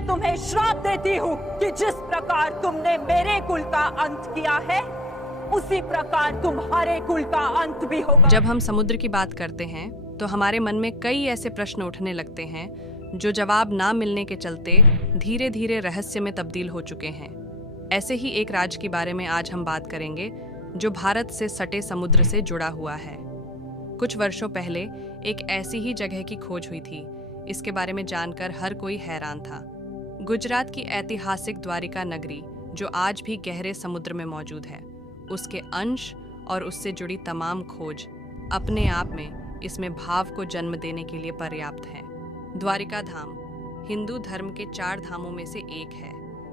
मैं तुम्हें श्राप देती हूँ कि जिस प्रकार तुमने मेरे कुल का अंत किया है, उसी प्रकार तुम्हारे कुल का अंत भी होगा। जब हम समुद्र की बात करते हैं तो हमारे मन में कई ऐसे प्रश्न उठने लगते हैं जो जवाब ना मिलने के चलते धीरे धीरे रहस्य में तब्दील हो चुके हैं। ऐसे ही एक राज्य के बारे में आज हम बात करेंगे जो भारत से सटे समुद्र से जुड़ा हुआ है। कुछ वर्षों पहले एक ऐसी ही जगह की खोज हुई थी। इसके बारे में जानकर हर कोई हैरान था। गुजरात की ऐतिहासिक द्वारिका नगरी, जो आज भी गहरे समुद्र में मौजूद है, उसके अंश और उससे जुड़ी तमाम खोज अपने आप में इसमें भाव को जन्म देने के लिए पर्याप्त है। द्वारिका धाम हिंदू धर्म के 4 धामों में से एक है।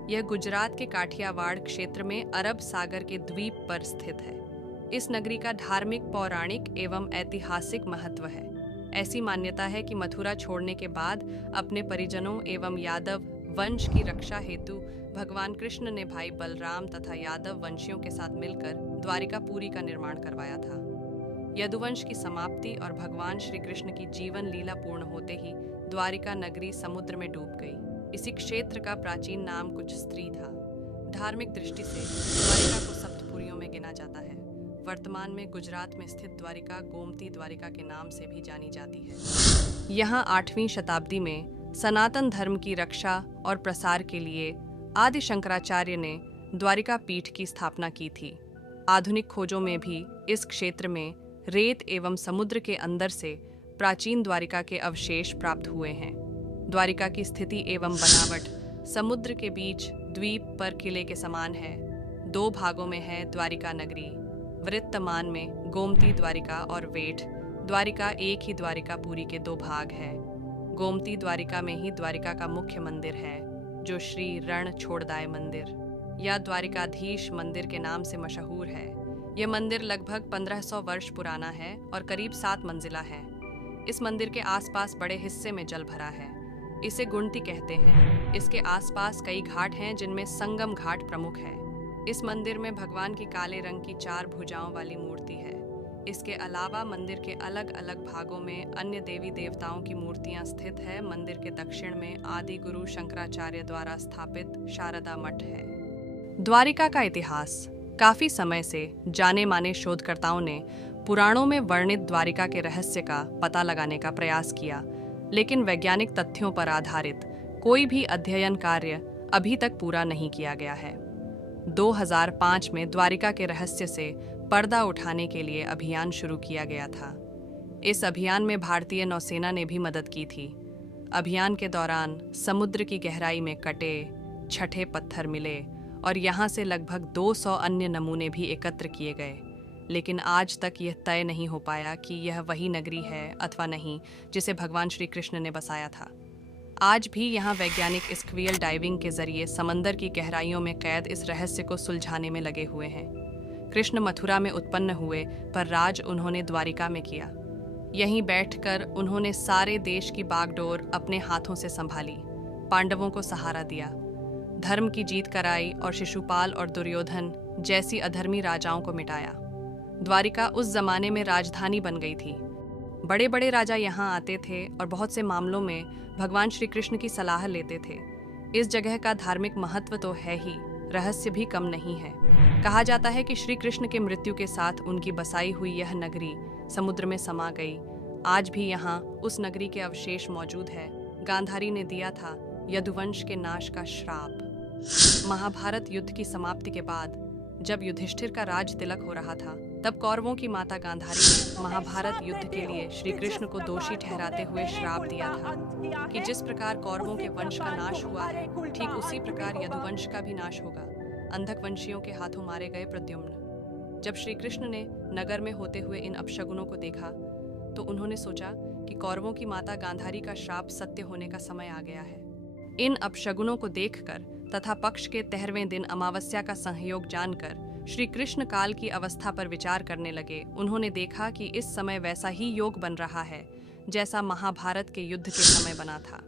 यह गुजरात के काठियावाड़ क्षेत्र में अरब सागर के द्वीप पर स्थित है। इस नगरी का धार्मिक, पौराणिक एवं ऐतिहासिक महत्व है। ऐसी मान्यता है कि मथुरा छोड़ने के बाद अपने परिजनों एवं यादव वंश की रक्षा हेतु भगवान कृष्ण ने भाई बलराम तथा यादव वंशियों के साथ मिलकर द्वारिकापुरी का निर्माण करवाया था। यदुवंश की समाप्ति और भगवान श्री कृष्ण की जीवन लीला पूर्ण होते ही द्वारिका नगरी समुद्र में डूब गई। इसी क्षेत्र का प्राचीन नाम कुछ स्त्री था। धार्मिक दृष्टि से द्वारिका को सप्तपुरियों में गिना जाता है। वर्तमान में गुजरात में स्थित द्वारिका गोमती द्वारिका के नाम से भी जानी जाती है। यहाँ 8वीं शताब्दी में सनातन धर्म की रक्षा और प्रसार के लिए आदि शंकराचार्य ने द्वारिका पीठ की स्थापना की थी। आधुनिक खोजों में भी इस क्षेत्र में रेत एवं समुद्र के अंदर से प्राचीन द्वारिका के अवशेष प्राप्त हुए हैं। द्वारिका की स्थिति एवं बनावट समुद्र के बीच द्वीप पर किले के समान है। 2 भागों में है द्वारिका नगरी। वृत्तमान में गोमती द्वारिका और वेठ द्वारिका एक ही द्वारिकापुरी के 2 भाग है। गोमती द्वारिका में ही द्वारिका का मुख्य मंदिर है, जो श्री रण छोड़दाय मंदिर या द्वारिकाधीश मंदिर के नाम से मशहूर है। यह मंदिर लगभग 1500 वर्ष पुराना है और करीब 7 मंजिला है। इस मंदिर के आसपास बड़े हिस्से में जल भरा है। इसे गुणती कहते हैं। इसके आसपास कई घाट हैं, जिनमें संगम घाट प्रमुख है। इस मंदिर में भगवान की काले रंग की 4 भुजाओं वाली मूर्ति है। इसके अलावा मंदिर के अलग अलग भागों में अन्य देवी देवताओं की मूर्तियां स्थित है। मंदिर के दक्षिण में आदि गुरु शंकराचार्य द्वारा स्थापित शारदा मठ है। द्वारिका का इतिहास काफी समय से जाने माने शोधकर्ताओं ने पुराणों में वर्णित द्वारिका के रहस्य का पता लगाने का प्रयास किया, लेकिन वैज्ञानिक तथ्यों पर आधारित कोई भी अध्ययन कार्य अभी तक पूरा नहीं किया गया है। 2005 में द्वारिका के रहस्य से पर्दा उठाने के लिए अभियान शुरू किया गया था। इस अभियान में भारतीय नौसेना ने भी मदद की थी। अभियान के दौरान समुद्र की गहराई में कटे, छठे पत्थर मिले और यहाँ से लगभग 200 अन्य नमूने भी एकत्र किए गए, लेकिन आज तक यह तय नहीं हो पाया कि यह वही नगरी है अथवा नहीं जिसे भगवान श्री कृष्ण ने बसाया था। आज भी यहाँ वैज्ञानिक स्क्वियल डाइविंग के जरिए समंदर की गहराइयों में कैद इस रहस्य को सुलझाने में लगे हुए हैं। कृष्ण मथुरा में उत्पन्न हुए, पर राज उन्होंने द्वारिका में किया। यहीं बैठकर उन्होंने सारे देश की बागडोर अपने हाथों से संभाली, पांडवों को सहारा दिया, धर्म की जीत कराई और शिशुपाल और दुर्योधन जैसी अधर्मी राजाओं को मिटाया। द्वारिका उस जमाने में राजधानी बन गई थी। बड़े बड़े राजा यहाँ आते थे और बहुत से मामलों में भगवान श्री कृष्ण की सलाह लेते थे। इस जगह का धार्मिक महत्व तो है ही, रहस्य भी कम नहीं है। कहा जाता है कि श्री कृष्ण के मृत्यु के साथ उनकी बसाई हुई यह नगरी समुद्र में समा गई। आज भी यहाँ उस नगरी के अवशेष मौजूद है। गांधारी ने दिया था यदुवंश के नाश का श्राप। महाभारत युद्ध की समाप्ति के बाद जब युधिष्ठिर का राज तिलक हो रहा था, तब कौरवों की माता गांधारी ने महाभारत युद्ध के लिए श्री कृष्ण को दोषी ठहराते हुए श्राप दिया था कि जिस प्रकार कौरवों के वंश का नाश हुआ है, ठीक उसी प्रकार यदुवंश का भी नाश होगा। अंधक वंशियों के हाथों मारे गए प्रद्युम्न। जब श्री कृष्ण ने नगर में होते हुए इन अपशगुनों को देखा, तो उन्होंने सोचा कि कौरवों की माता गांधारी का श्राप सत्य होने का समय आ गया है। इन अपशगुनों को देखकर तथा पक्ष के 13वें दिन अमावस्या का संयोग जानकर श्री कृष्ण काल की अवस्था पर विचार करने लगे। उन्होंने देखा कि इस समय वैसा ही योग बन रहा है जैसा महाभारत के युद्ध के समय बना था।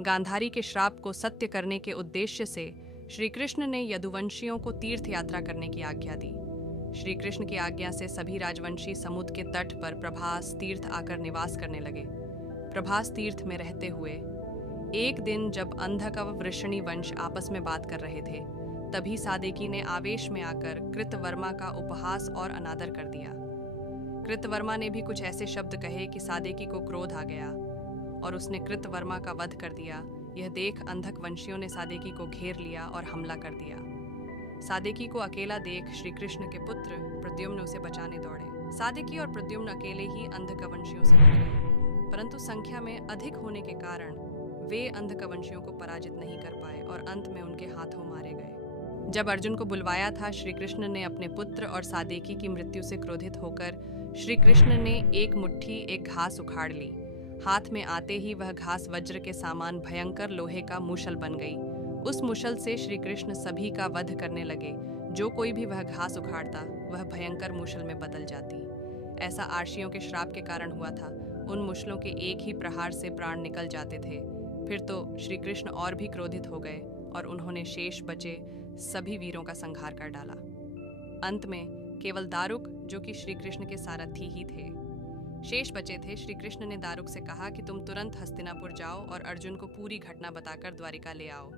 गांधारी के श्राप को सत्य करने के उद्देश्य से श्री कृष्ण ने यदुवंशियों को तीर्थ यात्रा करने की आज्ञा दी। श्री कृष्ण की आज्ञा से सभी राजवंशी समुद्र के तट पर प्रभास तीर्थ आकर निवास करने लगे। प्रभास तीर्थ में रहते हुए एक दिन जब अंधक व वृषणी वंश आपस में बात कर रहे थे, तभी सादेकी ने आवेश में आकर कृतवर्मा का उपहास और अनादर कर दिया। कृतवर्मा ने भी कुछ ऐसे शब्द कहे कि सादेकी को क्रोध आ गया और उसने कृतवर्मा का वध कर दिया। यह देख अंधक वंशियों ने सादेकी को घेर लिया और हमला कर दिया। सादेकी को अकेला देख श्री कृष्ण के पुत्र प्रद्युम्न उसे बचाने दौड़े। सादेकी और प्रद्युम्न अकेले ही अंधकवंशियों से लड़ गए, परंतु संख्या में अधिक होने के कारण वे अंधकवंशियों को पराजित नहीं कर पाए और अंत में उनके हाथों मारे गए। जब अर्जुन को बुलवाया था, श्री कृष्ण ने अपने पुत्र और सादेकी की मृत्यु से क्रोधित होकर श्री कृष्ण ने एक मुट्ठी एक घास उखाड़ ली। हाथ में आते ही वह घास वज्र के समान भयंकर लोहे का मूषल बन गई। उस मूषल से श्री कृष्ण सभी का वध करने लगे। जो कोई भी वह घास उखाड़ता वह भयंकर मूषल में बदल जाती। ऐसा आर्षियों के श्राप के कारण हुआ था। उन मूषलों के एक ही प्रहार से प्राण निकल जाते थे। फिर तो श्री कृष्ण और भी क्रोधित हो गए और उन्होंने शेष बचे सभी वीरों का संहार कर डाला। अंत में केवल दारुक, जो कि श्री कृष्ण के सारथी ही थे, शेष बचे थे। श्री कृष्ण ने दारुक से कहा कि तुम तुरंत हस्तिनापुर जाओ और अर्जुन को पूरी घटना बताकर द्वारिका ले आओ।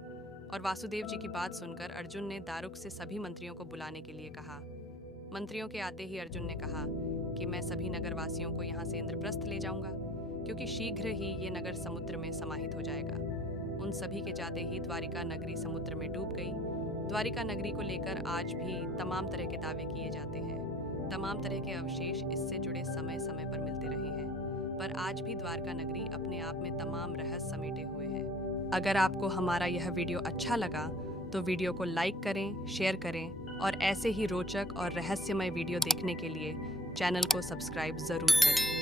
और वासुदेव जी की बात सुनकर अर्जुन ने दारुक से सभी मंत्रियों को बुलाने के लिए कहा। मंत्रियों के आते ही अर्जुन ने कहा कि मैं सभी नगरवासियों को यहाँ से इंद्रप्रस्थ ले जाऊंगा, क्योंकि शीघ्र ही ये नगर समुद्र में समाहित हो जाएगा। उन सभी के जाते ही द्वारिका नगरी समुद्र में डूब गई। द्वारिका नगरी को लेकर आज भी तमाम तरह के दावे किए जाते हैं। तमाम तरह के अवशेष इससे जुड़े समय समय पर मिलते रहे हैं, पर आज भी द्वारका नगरी अपने आप में तमाम रहस्य समेटे हुए है। अगर आपको हमारा यह वीडियो अच्छा लगा तो वीडियो को लाइक करें, शेयर करें और ऐसे ही रोचक और रहस्यमय वीडियो देखने के लिए चैनल को सब्सक्राइब ज़रूर करें।